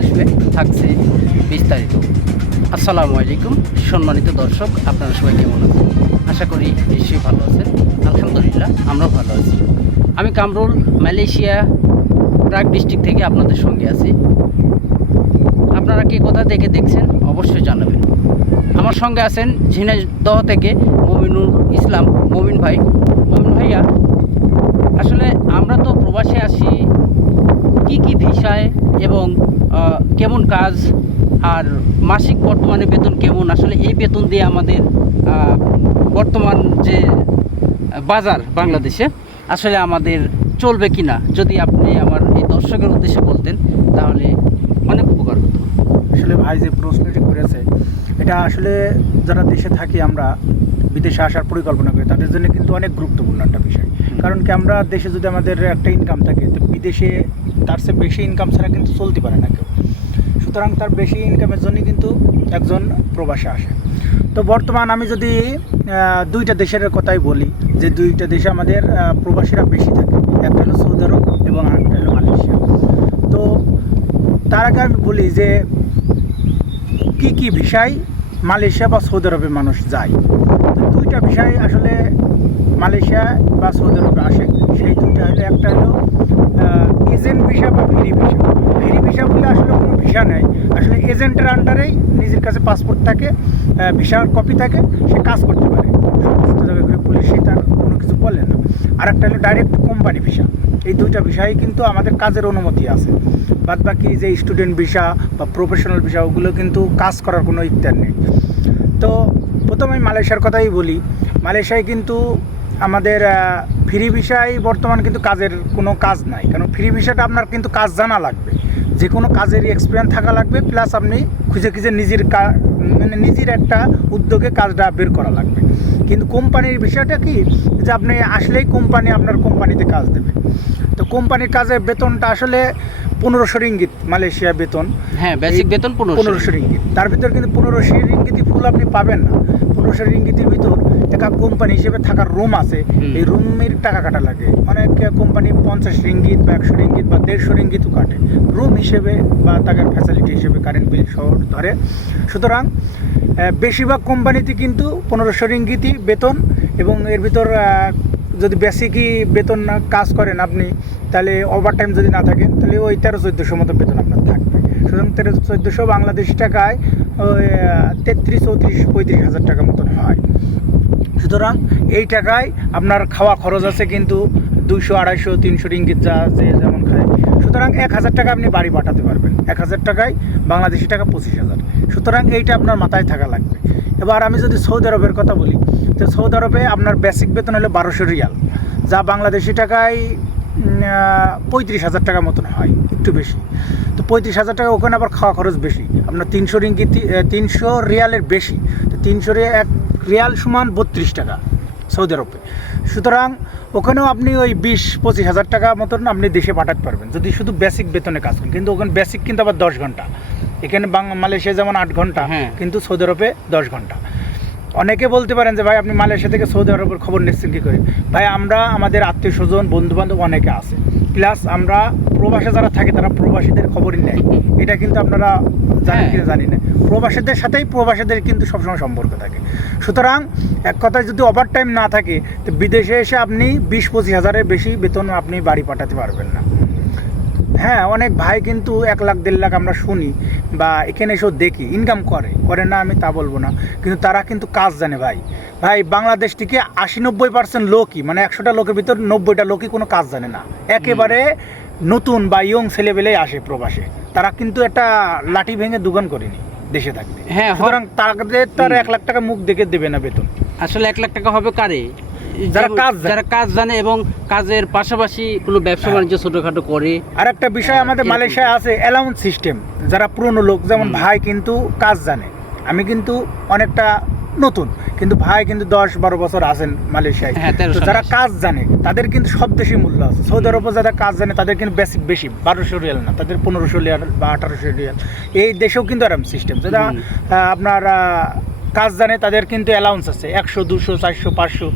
আসবে, থাকছে বিস্তারিত। আসসালামু আলাইকুম সম্মানিত দর্শক, আপনারা সবাই কেমন আছেন? আশা করি নিশ্চয়ই ভালো আছেন। আলহামদুলিল্লাহ আমরাও ভালো আছি। আমি কামরুল, মালয়েশিয়া প্রাগ ডিস্ট্রিক্ট থেকে আপনাদের সঙ্গে আছি। আপনারা কে কোথা থেকে দেখছেন অবশ্যই জানাবেন। আমার সঙ্গে আছেন ঝিনাইদহ থেকে মমিনুল ইসলাম, মমিন ভাই। মমিন ভাইয়া, আসলে আমরা তো প্রবাসে আসি কি ভিসায় এবং কেমন কাজ আর মাসিক বর্তমানে বেতন কেমন, আসলে এই বেতন দিয়ে আমাদের বর্তমান যে বাজার বাংলাদেশে আসলে আমাদের চলবে কি না, যদি আপনি আমার এই দর্শকের উদ্দেশ্যে বলতেন তাহলে অনেক উপকার হতো। আসলে ভাই যে প্রশ্নটি করেছে, এটা আসলে যারা দেশে থাকি, আমরা বিদেশে আসার পরিকল্পনা করি, তাদের জন্য কিন্তু অনেক গুরুত্বপূর্ণ একটা বিষয়। কারণ কি, আমরা দেশে যদি আমাদের একটা ইনকাম থাকে, তো বিদেশে তার চেয়ে বেশি ইনকাম ছাড়া কিন্তু চলতে পারে না কেউ। সুতরাং তার বেশি ইনকামের জন্য কিন্তু একজন প্রবাসে আসে। তো বর্তমান আমি যদি দুইটা দেশের কথাই বলি, যে দুইটা দেশে আমাদের প্রবাসীরা বেশি থাকে, একটা হলো সৌদি আরব এবং আরেকটা হলো মালয়েশিয়া। তো তার আগে আমি বলি যে কি ভিসায় মালয়েশিয়া বা সৌদি আরবে মানুষ যায়। তো দুইটা বিষয় আসলে মালয়েশিয়া বা সৌদি আরবে আসে। সেই দুইটা হলো, একটা হলো এজেন্ট ভিসা বা ফ্রি ভিসা। ফ্রি ভিসা বলে আসলে কোনো ভিসা নেই, আসলে এজেন্টের আন্ডারেই নিজের কাছে পাসপোর্ট থাকে, ভিসার কপি থাকে, সে কাজ করতে পারে, পুলিশ সে তার কোনো কিছু বলে না। আর একটা হলো ডাইরেক্ট কোম্পানি ভিসা। এই দুইটা ভিসায় কিন্তু আমাদের কাজের অনুমতি আছে। বাদ বাকি যে স্টুডেন্ট ভিসা বা প্রফেশনাল ভিসা, ওগুলো কিন্তু কাজ করার কোনো ইখতিয়ার নেই। তো প্রথমে আমি মালয়েশিয়ার কথাই বলি। মালয়েশিয়ায় কিন্তু আমাদের ফ্রি ভিসায় বর্তমান কিন্তু কাজের কোনো কাজ নাই, কারণ ফ্রি ভিসাটা আপনার কিন্তু কাজ জানা লাগবে, যে কোনো কাজেরই এক্সপিরিয়েন্স থাকা লাগবে, প্লাস আপনি খুঁজে নিজের একটা উদ্যোগে কাজটা বের করা লাগবে। কিন্তু কোম্পানির বিষয়টা কি, যে আপনি আসলেই কোম্পানি আপনার কোম্পানিতে কাজ দেবে। তো কোম্পানির কাজের বেতনটা আসলে 1500 রিঙ্গিত মালয়েশিয়া বেতন। হ্যাঁ, বেসিক বেতন 1500 রিঙ্গিত। তার ভিতর কিন্তু 1500 রিঙ্গিতই ফুল আপনি পাবেন না। 1500 রিঙ্গিতের ভিতর একটা কোম্পানি হিসেবে থাকার রুম আছে, এই রুমের টাকা কাটা লাগে। অনেক কোম্পানি 50 রিঙ্গিত বা 100 রিঙ্গিত বা 150 রিঙ্গিতও কাটে রুম হিসেবে বা টাকার ফ্যাসিলিটি হিসেবে, কারেন্ট বিল সহ ধরে। সুতরাং বেশিরভাগ কোম্পানিতে কিন্তু 1500 রিঙ্গিতই বেতন, এবং এর ভিতর যদি বেসিকই বেতন না কাজ করেন আপনি, তাহলে ওভারটাইম যদি না থাকে, তাহলে ওই 1300-1400 মতো বেতন আপনার থাকবে। সুতরাং 1300-1400 বাংলাদেশি টাকায় ওই 33-34-35 হাজার টাকা মতন হয়। সুতরাং এই টাকায় আপনার খাওয়া খরচ আছে কিন্তু 200-250-300 রিঙ্গিত যা যে যেমন খায়। সুতরাং 1000 টাকা আপনি বাড়ি পাঠাতে পারবেন। 1000 টাকায় বাংলাদেশি টাকা 25,000। সুতরাং এইটা আপনার মাথায় থাকা লাগবে। এবার আমি যদি সৌদি আরবের কথা বলি, তো সৌদি আরবে আপনার বেসিক বেতন হলো 1200 রিয়াল, যা বাংলাদেশি টাকায় 35,000 টাকা মতন হয়, একটু বেশি। তো 35,000 টাকা, ওখানে আবার খাওয়া খরচ বেশি, আপনার 300 রিঙ্গিত 300 রিয়ালের বেশি। তো 300 এক রিয়াল সমান 32 টাকা সৌদি আরবে। সুতরাং ওখানেও আপনি ওই 20-25 হাজার টাকা মতন আপনি দেশে পাঠাতে পারবেন, যদি শুধু বেসিক বেতনে কাজ করেন। কিন্তু ওখানে বেসিক কিন্তু আবার 10 ঘন্টা। এখানে মালয়েশিয়া যেমন 8 ঘন্টা, কিন্তু সৌদি আরবে 10 ঘন্টা। অনেকে বলতে পারেন যে ভাই, আপনি মালয়েশিয়া থেকে সৌদি আরবের খবর নিচ্ছেন কী করে? ভাই, আমরা আমাদের আত্মীয় স্বজন বন্ধুবান্ধব অনেকে আছে, প্লাস আমরা প্রবাসে যারা থাকে তারা প্রবাসীদের খবরই নেয়। এটা কিন্তু আপনারা জানেন কিনা জানি না, প্রবাসীদের সাথেই প্রবাসীদের কিন্তু সবসময় সম্পর্ক থাকে। সুতরাং এক কথায় যদি ওভারটাইম না থাকে, তো বিদেশে এসে আপনি 20-25 হাজারের বেশি বেতন আপনি বাড়ি পাঠাতে পারবেন না। হ্যাঁ, অনেক ভাই কিন্তু 1 লাখ 1.5 লাখ আমরা শুনি বা এখানে এসেও দেখি ইনকাম করে না, আমি তা বলবো না, কিন্তু তারা কিন্তু কাজ জানে। ভাই বাংলাদেশ থেকে 80-90% লোকই, মানে 100টা লোকের ভিতর 90টা লোকই কোনো কাজ জানে না। একেবারে নতুন বা ইয়ং ছেলেবেলেই আসে প্রবাসে, তারা কিন্তু একটা লাঠি ভেঙে দোকান করেনি দেশে থাকতে। হ্যাঁ, সুতরাং তাদের তার 1 লাখ টাকা মুখ দেখে দেবে না বেতন। আসলে 1 লাখ টাকা হবে কারে? যারা কাজ জানে এবং কাজের পাশাপাশি কোনো ব্যবসা বাণিজ্য ছোটোখাটো করে। আর একটা বিষয় আমাদের মালয়েশিয়ায় আছে অ্যালাউন্স সিস্টেম। যারা পুরনো লোক, যেমন ভাই কিন্তু কাজ জানে, আমি কিন্তু অনেকটা নতুন, কিন্তু ভাই কিন্তু 10-12 বছর আছেন মালয়েশিয়ায়। যারা কাজ জানে তাদের কিন্তু সব দেশেই মূল্য আছে। সৌদি আরবে যারা কাজ জানে তাদের কিন্তু বেসিক বেশি, 1200 রিয়াল না, তাদের 1500 রিয়াল বা 1800 রিয়াল। এই দেশেও কিন্তু এরকম সিস্টেম। যারা আপনার কাজ জানে তাদের কিন্তু অ্যালাউন্স আছে 100, 200, 400, 500।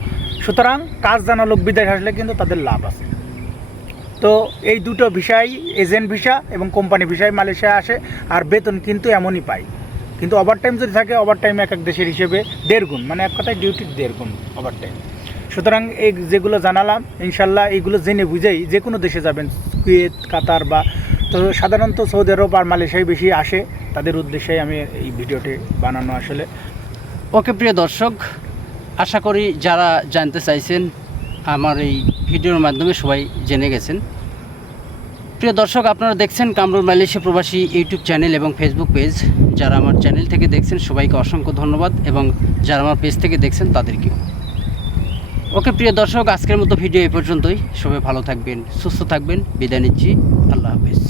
সুতরাং কাজ জানা লোক বিদেশ আসলে কিন্তু তাদের লাভ আছে। তো এই দুটো ভিসাই এজেন্ট ভিসা এবং কোম্পানি ভিসায় মালয়েশিয়া আসে, আর বেতন কিন্তু এমনই পাই। কিন্তু ওভারটাইম যদি থাকে, ওভারটাইম এক এক দেশের হিসেবে 1.5 গুণ, মানে এক কথায় ডিউটির 1.5 গুণ ওভারটাইম। সুতরাং এই যেগুলো জানালাম, ইনশাল্লাহ এইগুলো জেনে বুঝেই যে কোনো দেশে যাবেন, কুয়েত, কাতার বা, তো সাধারণত সৌদি আরব আর মালয়েশিয়ায় বেশি আসে, তাদের উদ্দেশ্যে আমি এই ভিডিওটি বানানো আসলে। ওকে প্রিয় দর্শক, আশা করি যারা জানতে চাইছেন আমার এই ভিডিওর মাধ্যমে সবাই জেনে গেছেন। প্রিয় দর্শক, আপনারা দেখছেন কামরুল মালয়েশিয়া প্রবাসী ইউটিউব চ্যানেল এবং ফেসবুক পেজ। যারা আমার চ্যানেল থেকে দেখছেন সবাইকে অসংখ্য ধন্যবাদ, এবং যারা আমার পেজ থেকে দেখছেন তাদেরকেও। ওকে প্রিয় দর্শক, আজকের মতো ভিডিও এই পর্যন্তই। সবাই ভালো থাকবেন, সুস্থ থাকবেন, বিদায় নিচ্ছি। আল্লাহ হাফেজ।